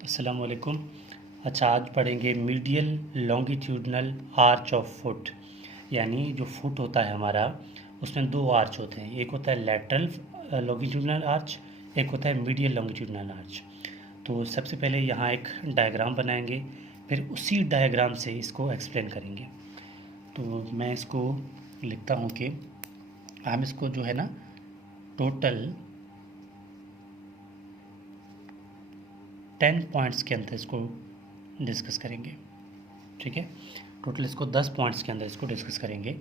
अस्सलाम वालेकुम। अच्छा, आज पढ़ेंगे medial longitudinal arch of foot. यानी जो फुट होता है हमारा, उसमें दो आर्च होते हैं। एक होता है लैटरल लॉन्गिट्यूडनल आर्च, एक होता है मीडियल लॉन्गिट्यूडनल आर्च। तो सबसे पहले यहाँ एक डायग्राम बनाएंगे, फिर उसी डायग्राम से इसको एक्सप्लेन करेंगे। तो मैं इसको लिखता हूँ कि हम इसको जो है ना टोटल 10 पॉइंट्स के अंदर इसको डिस्कस करेंगे। ठीक है, टोटल इसको 10 पॉइंट्स के अंदर इसको डिस्कस करेंगे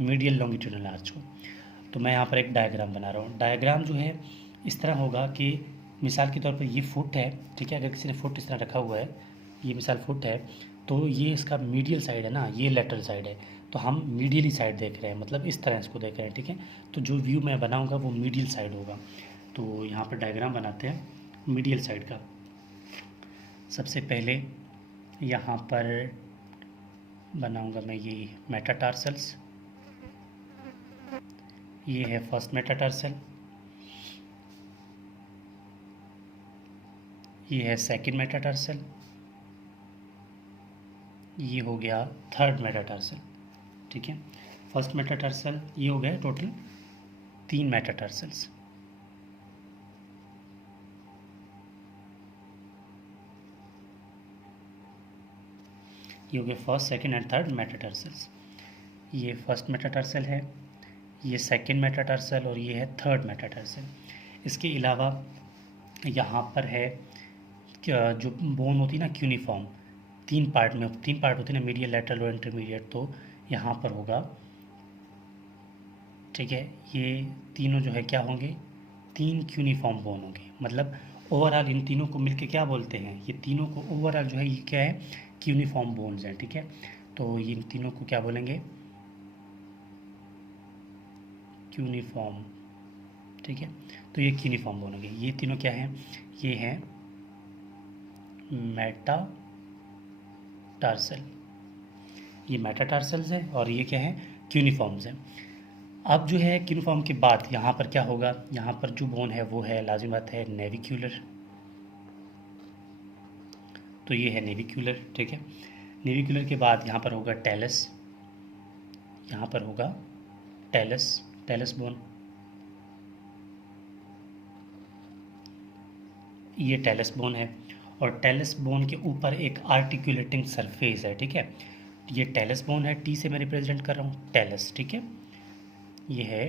मीडियल लॉन्गिट्यूडनल आर्च को। तो मैं यहाँ पर एक डायग्राम बना रहा हूँ। डायग्राम जो है इस तरह होगा कि मिसाल के तौर पर ये फुट है। ठीक है, अगर किसी ने फुट इस तरह रखा हुआ है, ये मिसाल फुट है, तो ये इसका मीडियल साइड है ना, ये लेटरल साइड है, तो हम मीडियली साइड देख रहे हैं, मतलब इस तरह इसको देख रहे हैं। ठीक है, तो जो व्यू मैं बनाऊँगा वो मीडियल साइड होगा। तो यहाँ पर डायग्राम बनाते हैं मीडियल साइड का। सबसे पहले यहाँ पर बनाऊंगा मैं ये मेटाटार्सल्स। ये है फर्स्ट मेटाटार्सल, ये है सेकंड मेटाटार्सल, ये हो गया थर्ड मेटाटार्सल। ठीक है, फर्स्ट मेटाटार्सल ये हो गया टोटल 3 मेटाटार्सल्स। ये हो गया first second and third metatarsals. ये फर्स्ट मेटाटार्सल है, ये सेकंड मेटाटार्सल और ये है थर्ड मेटाटार्सल। इसके अलावा यहाँ पर है जो बोन होती है ना क्यूनिफॉर्म, 3 पार्ट में, 3 पार्ट होते हैं ना, मीडियल, लैटरल और इंटरमीडिएट। तो यहाँ पर होगा। ठीक है, ये तीनों जो है क्या होंगे, 3 क्यूनिफॉर्म बोन होंगे। मतलब ओवरऑल इन तीनों को मिलके क्या बोलते हैं, ये तीनों को ओवरऑल जो है ये क्या है, क्यूनिफॉर्म बोन्स हैं। ठीक है, तो ये तीनों को क्या बोलेंगे, क्यूनिफॉर्म। ठीक है, तो ये क्यूनिफॉर्म बोन होंगे। ये तीनों क्या हैं, ये हैं मेटाटार्सल, ये मेटाटार्सल्स है और ये क्या है, क्यूनिफॉर्म्स है। अब जो है क्यूनिफॉर्म के बाद यहाँ पर क्या होगा, यहाँ पर जो बोन है वो है, लाजिम बात है, नेविक्यूलर। तो ये है नेविक्यूलर। ठीक है, नेविक्यूलर के बाद यहाँ पर होगा टेलस, यहाँ पर होगा टेलस, टेलस बोन। ये टेलस बोन है और टेलस बोन के ऊपर एक आर्टिकुलेटिंग सरफेस है। ठीक है, ये टेलस बोन है, टी से मैं रिप्रेजेंट कर रहा हूँ टेलस। ठीक है, ये है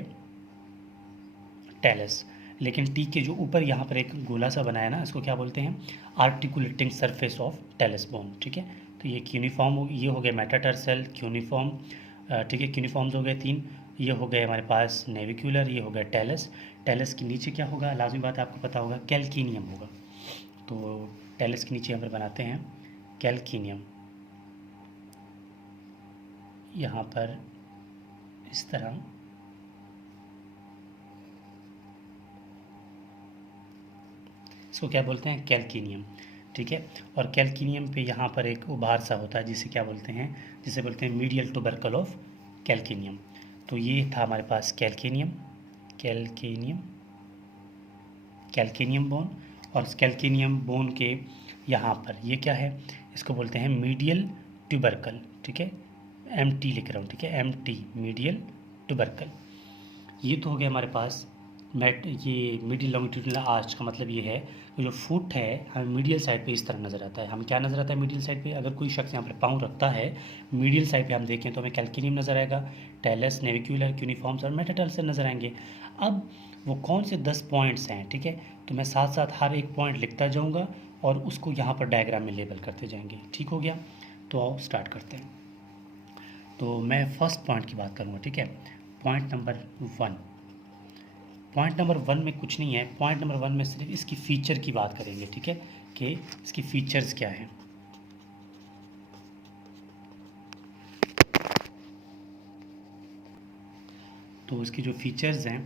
टेलस, लेकिन टी के जो ऊपर यहाँ पर एक गोला सा बनाया ना, इसको क्या बोलते हैं, articulating surface of talus bone. ठीक है, तो ये क्यूनिफॉर्म, ये हो गया मेटाटार्सल, क्यूनिफॉर्म। ठीक है, क्यूनिफॉर्म्स हो गए 3। ये हो गए हमारे पास नेविक्यूलर, ये हो गया टेलस। टेलस के नीचे क्या होगा, लाजमी बात है, आपको पता होगा, कैल्किनियम होगा। तो टेलस के नीचे हम लोग बनाते हैं कैल्किनियम। यहाँ पर इस तरह इसको क्या बोलते हैं, कैल्किनियम। ठीक है, और कैल्किनियम पे यहाँ पर एक उभार सा होता है जिसे क्या बोलते हैं, जिसे बोलते हैं मीडियल टुबरकल ऑफ कैल्किनियम। तो ये था हमारे पास कैल्किनियम, कैल्किनियम, कैल्किनियम बोन। और कैल्किनियम बोन के यहाँ पर ये क्या है, इसको बोलते हैं मीडियल ट्यूबरकल। ठीक है, MT लिख रहा हूँ। ठीक है, MT, मीडियल ट्यूबरकल। ये तो हो गया हमारे पास ये मीडियल लॉन्गिट्यूडनल आर्च का मतलब ये है कि जो फुट है हमें मीडियल साइड पे इस तरह नज़र आता है। हमें क्या नज़र आता है मीडियल साइड पे, अगर कोई शख्स यहाँ पर पाँव रखता है मीडियल साइड पे हम देखें तो हमें कैल्किनियम नज़र आएगा, टेलस, नेविक्यूलर, क्यूनिफॉर्म्स और मेटाटार्सल नज़र आएंगे। अब वो कौन से 10 पॉइंट्स हैं, ठीक है, तो मैं साथ साथ हर एक पॉइंट लिखता जाऊँगा और उसको यहाँ पर डायग्राम में लेबल करते जाएंगे। ठीक हो गया, तो आओ स्टार्ट करते हैं। तो मैं फर्स्ट पॉइंट की बात करूँगा। ठीक है, पॉइंट नंबर 1। पॉइंट नंबर 1 में कुछ नहीं है, पॉइंट नंबर 1 में सिर्फ इसकी फ़ीचर की बात करेंगे। ठीक है, कि इसकी फ़ीचर्स क्या हैं। तो इसकी जो फ़ीचर्स हैं,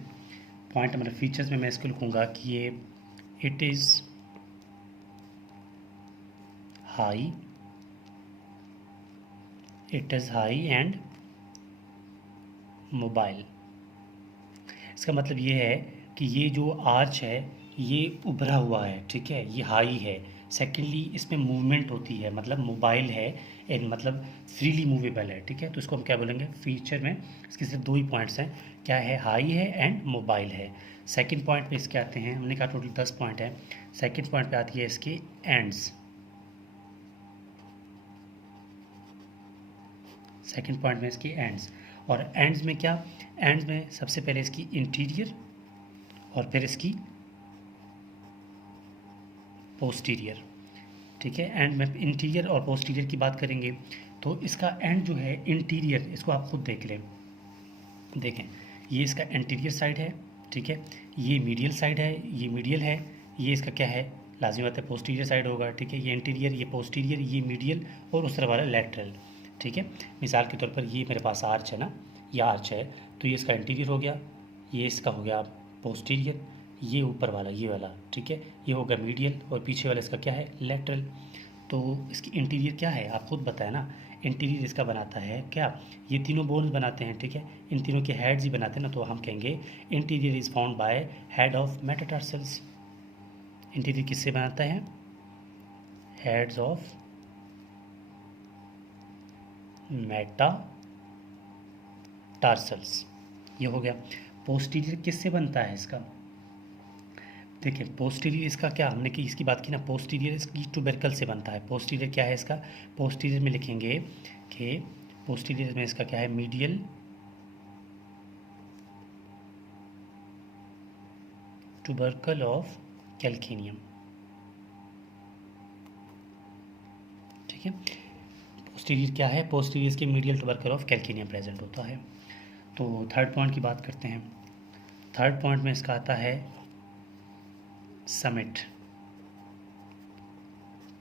पॉइंट नंबर फ़ीचर्स में मैं इसको लिखूँगा कि ये it is high, it is high and mobile. इसका मतलब ये है कि ये जो आर्च है ये उभरा हुआ है, ठीक है, ये हाई है। सेकेंडली इसमें मूवमेंट होती है, मतलब मोबाइल है एंड मतलब फ्रीली मूवेबल है, ठीक है। तो इसको हम क्या बोलेंगे फीचर में, इसके सिर्फ दो ही पॉइंट्स हैं, क्या है, हाई है एंड मोबाइल है। सेकंड पॉइंट पे इसके आते हैं, हमने कहा टोटल 10 पॉइंट है। सेकंड पॉइंट पे आती है इसके एंड्स। सेकंड पॉइंट में इसकी एंड्स, और एंड्स में क्या, एंड्स में सबसे पहले इसकी इंटीरियर और फिर इसकी पोस्टीरियर, ठीक है। एंड में इंटीरियर और पोस्टीरियर की बात करेंगे तो इसका एंड जो है इंटीरियर, इसको आप खुद देख लें, देखें, ये इसका इंटीरियर साइड है, ठीक है, ये मीडियल साइड है, ये मीडियल है, ये इसका क्या है, लाजिमी बात है पोस्टीरियर साइड होगा, ठीक है। ये इंटीरियर, ये पोस्टीरियर, ये मीडियल और उस तरह वाला लैटरल, ठीक है। मिसाल के तौर पर ये मेरे पास आर्च है ना, ये आर्च है, तो ये इसका इंटीरियर हो गया, ये इसका हो गया पोस्टीरियर, ये ऊपर वाला ये वाला, ठीक है, ये होगा मीडियल और पीछे वाला इसका क्या है, लैटरल। तो इसकी इंटीरियर क्या है, आप खुद बताएं ना, इंटीरियर इसका बनाता है क्या, ये तीनों बोन्स बनाते हैं, ठीक है, इन तीनों के हेड्स ही बनाते हैं ना, तो हम कहेंगे interior is found by head of metatarsals. Interior किससे बनाता है, हेड्स ऑफ मेटाटार्सल्स, ये हो गया। पोस्टीरियर किससे बनता है इसका, देखिए पोस्टीरियर इसका क्या, हमने कि इसकी बात की ना, पोस्टीरियर इसकी ट्यूबरकल से बनता है। पोस्टीरियर क्या है इसका, पोस्टीरियर में लिखेंगे कि पोस्टीरियर में इसका क्या है, मीडियल ट्यूबरकल ऑफ कैल्किनियम, ठीक है। पोस्टीरियर क्या है, पोस्टीरियर के मीडियल ट्यूबरकल ऑफ कैल्किनियम प्रेजेंट होता है। तो थर्ड पॉइंट की बात करते हैं। थर्ड पॉइंट में इसका आता है समिट,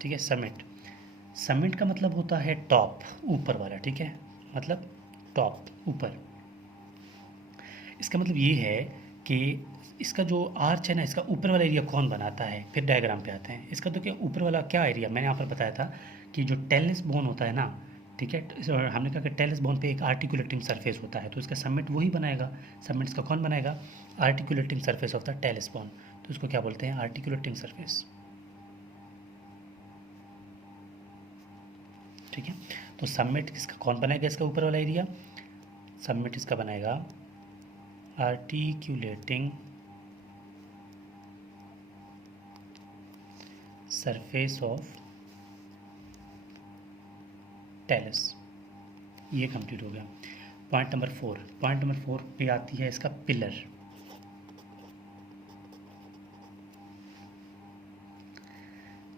ठीक है, समिट। समिट का मतलब होता है टॉप, ऊपर वाला, ठीक है, मतलब टॉप ऊपर। इसका मतलब ये है कि इसका जो आर्च है ना, इसका ऊपर वाला एरिया कौन बनाता है, फिर डायग्राम पे आते हैं। इसका तो क्या ऊपर वाला क्या एरिया, मैंने यहाँ पर बताया था कि जो टेलस बोन होता है ना, ठीक है, हमने कहा कि टेलस बोन पे एक आर्टिकुलेटिंग सरफेस होता है, तो इसका समिट वही बनाएगा। समिट इसका कौन बनाएगा, articulating surface of the talus bone, तो इसको क्या बोलते हैं, आर्टिकुलेटिंग सरफेस, ठीक है। तो समिट इसका कौन बनाएगा, इसका ऊपर वाला एरिया, समिट इसका बनाएगा आर्टिकुलेटिंग सरफेस ऑफ टेलस। ये कंप्लीट हो गया। पॉइंट नंबर 4, पॉइंट नंबर 4 पे आती है इसका पिलर।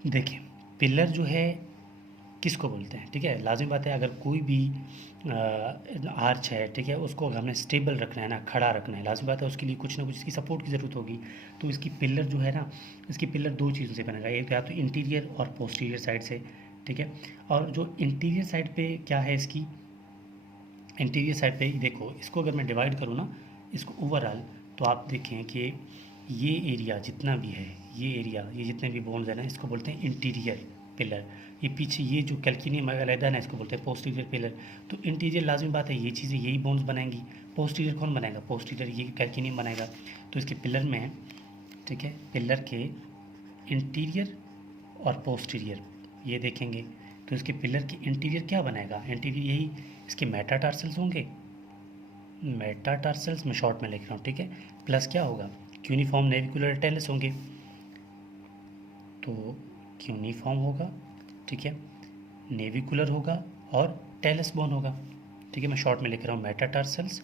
देखिए पिलर जो है किसको बोलते हैं, ठीक है, लाजिमी बात है, अगर कोई भी आर्च है, ठीक है, उसको हमने स्टेबल रखना है ना, खड़ा रखना है, लाजिमी बात है उसके लिए कुछ ना कुछ इसकी सपोर्ट की ज़रूरत होगी। तो इसकी पिलर जो है ना, इसकी पिलर दो चीज़ों से बनेगा, एक या तो इंटीरियर और पोस्टीरियर साइड से, ठीक है। और जो इंटीरियर साइड पे क्या है, इसकी इंटीरियर साइड पे देखो, इसको अगर मैं डिवाइड करूँ ना, इसको ओवरऑल, तो आप देखें कि ये एरिया जितना भी है, ये एरिया, ये जितने भी बोन्स हैं ना, इसको बोलते हैं इंटीरियर पिलर। ये पीछे ये जो कैल्किनियम अलहदा है ना, इसको बोलते हैं पोस्टीरियर पिलर। तो इंटीरियर लाजमी बात है, ये चीज़ें यही बोन्स बनाएंगी। पोस्टीरियर कौन बनाएगा, पोस्टीरियर ये कैल्किनियम बनाएगा। तो इसके पिलर में, ठीक है, पिलर के इंटीरियर और पोस्टीरियर ये देखेंगे, तो इसके पिलर की इंटीरियर क्या बनाएगा, इंटीरियर यही इसके मेटाटार्सल्स होंगे, मेटाटार्सल्स में शॉर्ट में लिख रहा हूँ, ठीक है, प्लस क्या होगा, क्यूनिफॉर्म नेविकुलर टेलस होंगे, तो क्यूनिफॉर्म होगा, ठीक है, नेविकुलर होगा और टेलस बोन होगा, ठीक है। मैं शॉर्ट में लिख रहा हूँ metatarsals,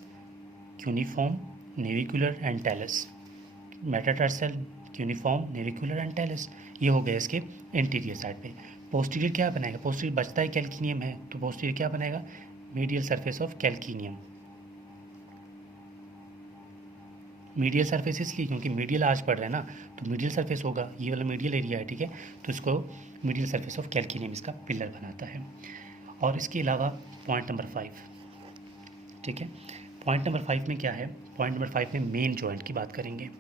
cuneiform, navicular and talus, metatarsal, cuneiform, navicular and talus, ये हो गया इसके इंटीरियर साइड पे। पोस्टीरियर क्या बनाएगा, पोस्टीरियर बचता है कैल्किनियम है, तो पोस्टीरियर क्या बनाएगा, medial surface of calcaneum. Medial surface इसलिए क्योंकि मीडियल आज पढ़ रहे हैं ना, तो मीडियल सरफेस होगा, ये वाला मीडियल एरिया है, ठीक है, तो इसको मीडियल सरफेस ऑफ कैल्किनियम इसका पिलर बनाता है। और इसके अलावा पॉइंट नंबर 5, ठीक है, पॉइंट नंबर 5 में क्या है, पॉइंट नंबर 5 में मेन जॉइंट की बात करेंगे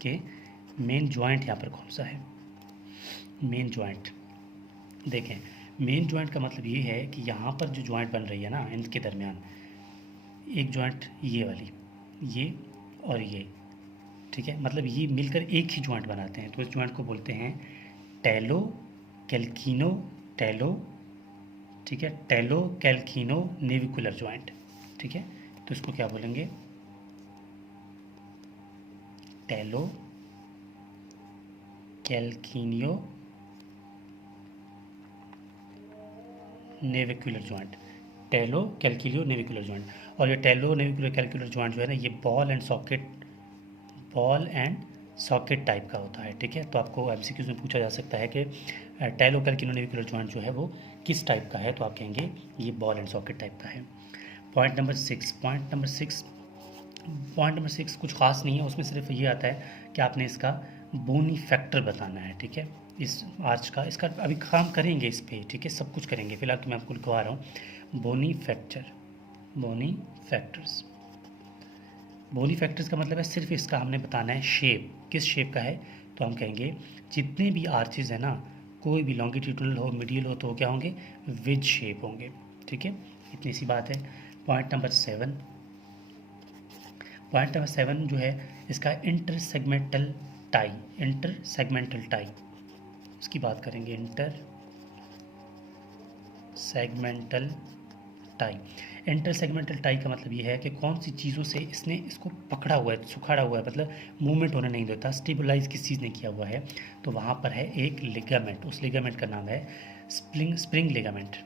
कि मेन जॉइंट यहाँ पर कौन सा है। मेन जॉइंट देखें, मेन जॉइंट का मतलब ये है कि यहाँ पर जो जॉइंट बन रही है ना, इनके दरमियान एक जॉइंट ये वाली, ये और ये, ठीक है, मतलब ये मिलकर एक ही जॉइंट बनाते हैं, तो इस जॉइंट को बोलते हैं टैलो कैल्किनो टैलो, ठीक है, टैलो कैल्किनो नेविकुलर जॉइंट, ठीक है। तो इसको क्या बोलेंगे, talo calcaneo navicular joint, talo calcaneo navicular joint. और ये टैलो नेविकुलर कैल्कुलर जॉइंट जो है ना, ये बॉल एंड सॉकेट टाइप का होता है, ठीक है। तो आपको एमसीक्यूज में पूछा जा सकता है कि टैलो कैल्किलियो नेविकुलर जॉइंट जो है वो किस टाइप का है, तो आप कहेंगे ये बॉल एंड सॉकेट टाइप का है। पॉइंट नंबर सिक्स कुछ खास नहीं है, उसमें सिर्फ ये आता है कि आपने इसका बोनी फैक्टर बताना है, ठीक है। इस आर्च का, इसका अभी काम करेंगे इस पर, ठीक है, सब कुछ करेंगे, फिलहाल तो मैं आपको लिखवा रहा हूँ बोनी फैक्टर्स का मतलब है सिर्फ इसका हमने बताना है शेप, किस शेप का है। तो हम कहेंगे जितने भी आर्चेज है ना, कोई भी लॉन्गिट्यूडनल हो, मीडियल हो, तो क्या होंगे, विद शेप होंगे, ठीक है, इतनी सी बात है। पॉइंट नंबर सेवन जो है इसका इंटरसेगमेंटल टाई, उसकी बात करेंगे, इंटरसेगमेंटल टाई का मतलब ये है कि कौन सी चीज़ों से इसने इसको पकड़ा हुआ है, सुखाड़ा हुआ है, मतलब मूवमेंट होने नहीं देता, स्टेबलाइज किस चीज़ ने किया हुआ है। तो वहाँ पर है एक लिगामेंट, उस लिगामेंट का नाम है स्प्रिंग लिगामेंट,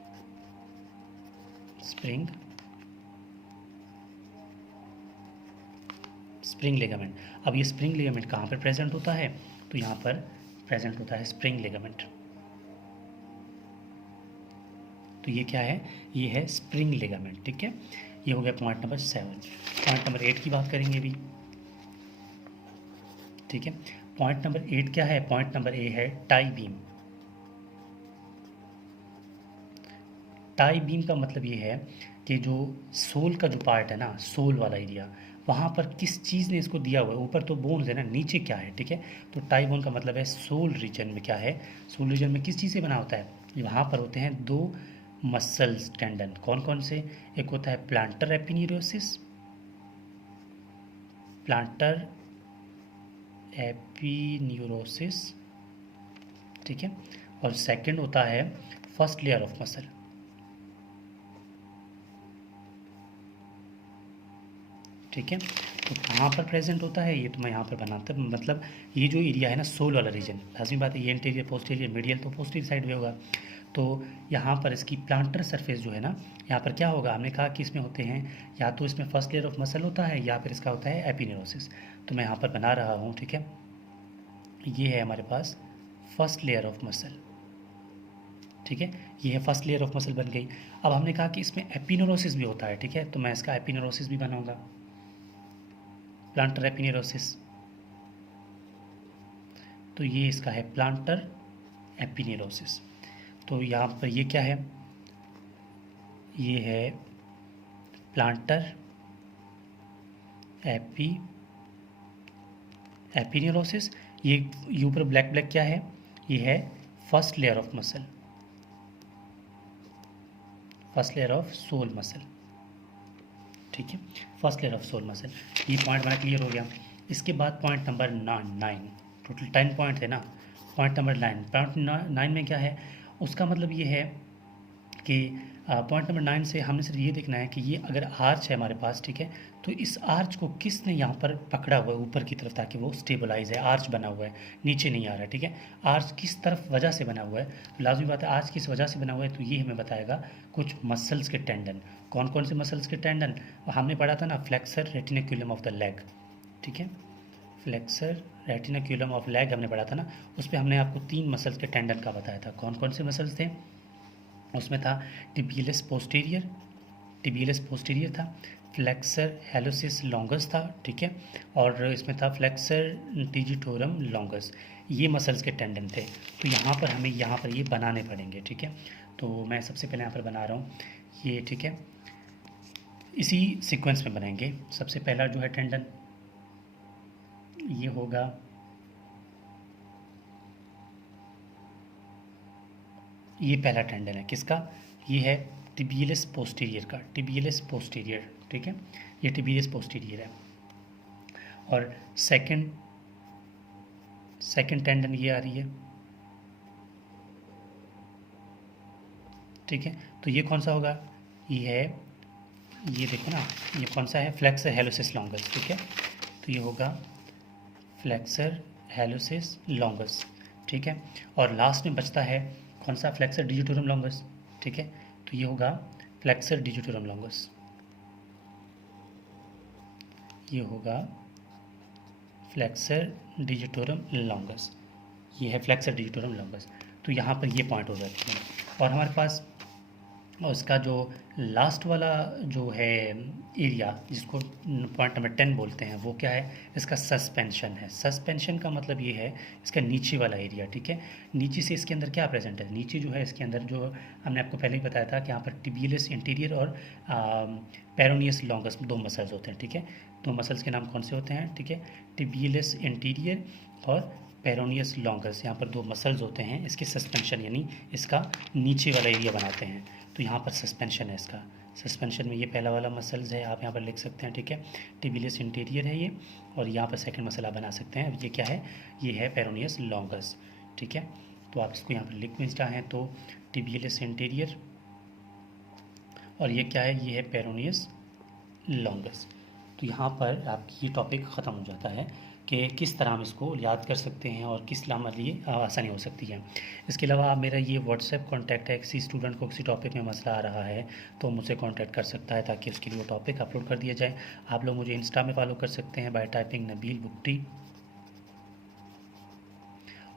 स्प्रिंग लिगामेंट। अब ये स्प्रिंग लिगामेंट कहाँ पर प्रेजेंट होता है, तो यहाँ पर प्रेजेंट होता है स्प्रिंग लिगामेंट। तो ये क्या है, ये है स्प्रिंग लिगामेंट, ठीक है। ये हो गया पॉइंट नंबर 7। पॉइंट नंबर 8 की बात करेंगे अभी, ठीक है। पॉइंट नंबर 8 क्या है, पॉइंट नंबर ए है टाई बीम का मतलब ये है कि जो सोल का जो पार्ट है ना, सोल वाला एरिया, वहाँ पर किस चीज़ ने इसको दिया हुआ है, ऊपर तो बोन्स है ना, नीचे क्या है, ठीक है। तो टाई बोन का मतलब है सोल रीजन में क्या है, सोल रीजन में किस चीज़ से बना होता है, वहाँ पर होते हैं दो मसल्स टेंडन, कौन कौन से, एक होता है प्लांटर एपिन्यूरोसिस, ठीक है, और सेकंड होता है फर्स्ट लेयर ऑफ मसल, ठीक है। तो कहाँ पर प्रेजेंट होता है, ये तो मैं यहाँ पर बनाता, मतलब ये जो एरिया है ना, सोल वाला रीजन, लाजमी बात है, ये एंटीरियर पोस्टीरियर मीडियल तो पोस्टीरियर साइड में होगा। तो यहाँ पर इसकी प्लांटर सरफेस जो है ना, यहाँ पर क्या होगा, हमने कहा कि इसमें होते हैं, या तो इसमें फर्स्ट लेयर ऑफ मसल होता है, या फिर इसका होता है एपिन्यूरोसिस। तो मैं यहाँ पर बना रहा हूँ, ठीक है। ये है हमारे पास फर्स्ट लेयर ऑफ मसल, ठीक है, ये है फर्स्ट लेयर ऑफ मसल बन गई। अब हमने कहा कि इसमें एपिन्यूरोसिस भी होता है, ठीक है, तो मैं इसका एपिन्यूरोसिस भी बनाऊंगा, प्लांटर एपिन्यूरोसिस। तो ये इसका है प्लांटर एपिन्यूरोसिस। तो यहाँ पर ये क्या है, ये है प्लांटर एपिन्यूरोसिस। ये ऊपर ब्लैक ब्लैक क्या है, ये है first layer of muscle, first layer of sole muscle, ठीक है, first layer of sole muscle. ये पॉइंट हमारा क्लियर हो गया। इसके बाद पॉइंट नंबर 9, टोटल 10 पॉइंट है ना। पॉइंट नंबर 9 में क्या है, उसका मतलब ये है कि पॉइंट नंबर 9 से हमने सिर्फ ये देखना है कि ये अगर आर्च है हमारे पास, ठीक है, तो इस आर्च को किसने यहाँ पर पकड़ा हुआ है ऊपर की तरफ, ताकि वो स्टेबलाइज है, आर्च बना हुआ है, नीचे नहीं आ रहा है, ठीक है। आर्च किस तरफ वजह से बना हुआ है, तो लाजमी बात है आर्च किस वजह से बना हुआ है, तो ये हमें बताएगा कुछ मसल्स के टेंडन। कौन कौन से मसल्स के टेंडन, हमने पढ़ा था ना, फ्लेक्सर रेटिनाक्यूलम ऑफ द लेग, ठीक है, फ्लेक्सर रेटिनाक्यूलम ऑफ लेग हमने पढ़ा था ना, उस पर हमने आपको 3 मसल्स के टेंडन का बताया था। कौन कौन से मसल्स थे, उसमें था टिबियलिस पोस्टीरियर था, फ्लेक्सर हेलोसिस लॉन्गस था, ठीक है, और इसमें था फ्लेक्सर डिजिटोरम लॉन्गस। ये मसल्स के टेंडन थे। तो यहाँ पर हमें यहाँ पर ये बनाने पड़ेंगे, ठीक है। तो मैं सबसे पहले यहाँ पर बना रहा हूँ ये, ठीक है, इसी सीक्वेंस में बनाएंगे। सबसे पहला जो है टेंडन, ये होगा ये पहला टेंडन है किसका, ये है टिबियलिस पोस्टीरियर का, टिबियलिस पोस्टीरियर, ठीक है, ये टिबियलिस पोस्टीरियर है। और सेकंड टेंडन ये आ रही है, ठीक है। तो ये कौन सा होगा, ये है, ये देखो ना, ये कौन सा है, फ्लेक्सर हेलोसिस लॉन्गस, ठीक है। तो ये होगा फ्लेक्सर हेलोसिस लॉन्गस, ठीक है। और लास्ट में बचता है कौन सा, फ्लेक्सर डिजिटोरम लॉन्गस, ठीक है। तो ये होगा फ्लेक्सर डिजिटोरम लॉन्गस, ये होगा फ्लेक्सर डिजिटोरम लॉन्गस, ये है फ्लेक्सर डिजिटोरम लॉन्गस। तो यहाँ पर ये पॉइंट हो जाते हैं। और हमारे पास उसका जो लास्ट वाला जो है एरिया, जिसको पॉइंट नंबर 10 बोलते हैं, वो क्या है, इसका सस्पेंशन है। सस्पेंशन का मतलब ये है इसका नीचे वाला एरिया, ठीक है। नीचे से इसके अंदर क्या प्रेजेंट है, नीचे जो है इसके अंदर जो हमने आपको पहले ही बताया था कि यहाँ पर टिबियलिस इंटीरियर और पेरोनियस लॉन्गस दो मसल्स होते हैं, ठीक है। दो मसल्स के नाम कौन से होते हैं, ठीक है, टिबियलिस इंटीरियर और पेरोनियस लॉन्गस, यहाँ पर दो मसल्स होते हैं, इसके सस्पेंशन यानी इसका नीचे वाला एरिया बनाते हैं। तो यहाँ पर सस्पेंशन है इसका, सस्पेंशन में ये पहला वाला मसल्स है, आप यहाँ पर लिख सकते हैं, ठीक है, टिबियलिस इंटीरियर है ये, और यहाँ पर सेकंड मसल आप बना सकते हैं, ये क्या है, ये है पेरोनियस लॉन्गस, ठीक है। तो आप इसको यहाँ पर लिख भी चाहें तो टिबियलिस इंटीरियर, और ये क्या है, ये है पेरोनियस लॉन्गस। तो यहाँ पर आपकी ये टॉपिक ख़त्म हो जाता है कि किस तरह हम इसको याद कर सकते हैं और किस हमारे लिए आसानी हो सकती है। इसके अलावा मेरा ये व्हाट्सएप कॉन्टैक्ट है, किसी स्टूडेंट को किसी टॉपिक में मसला आ रहा है तो मुझसे कॉन्टैक्ट कर सकता है ताकि उसके लिए वो टॉपिक अपलोड कर दिया जाए। आप लोग मुझे इंस्टा में फॉलो कर सकते हैं बाय टाइपिंग नबील बुक्टी,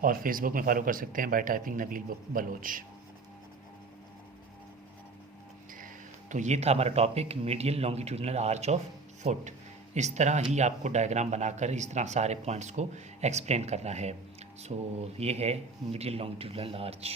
और फेसबुक में फॉलो कर सकते हैं बाय टाइपिंग नबील बलोच। तो ये था हमारा topic medial longitudinal arch of foot. इस तरह ही आपको डायग्राम बनाकर इस तरह सारे पॉइंट्स को एक्सप्लेन करना है। सो ये है मीडियल लॉन्गिट्यूडनल आर्च।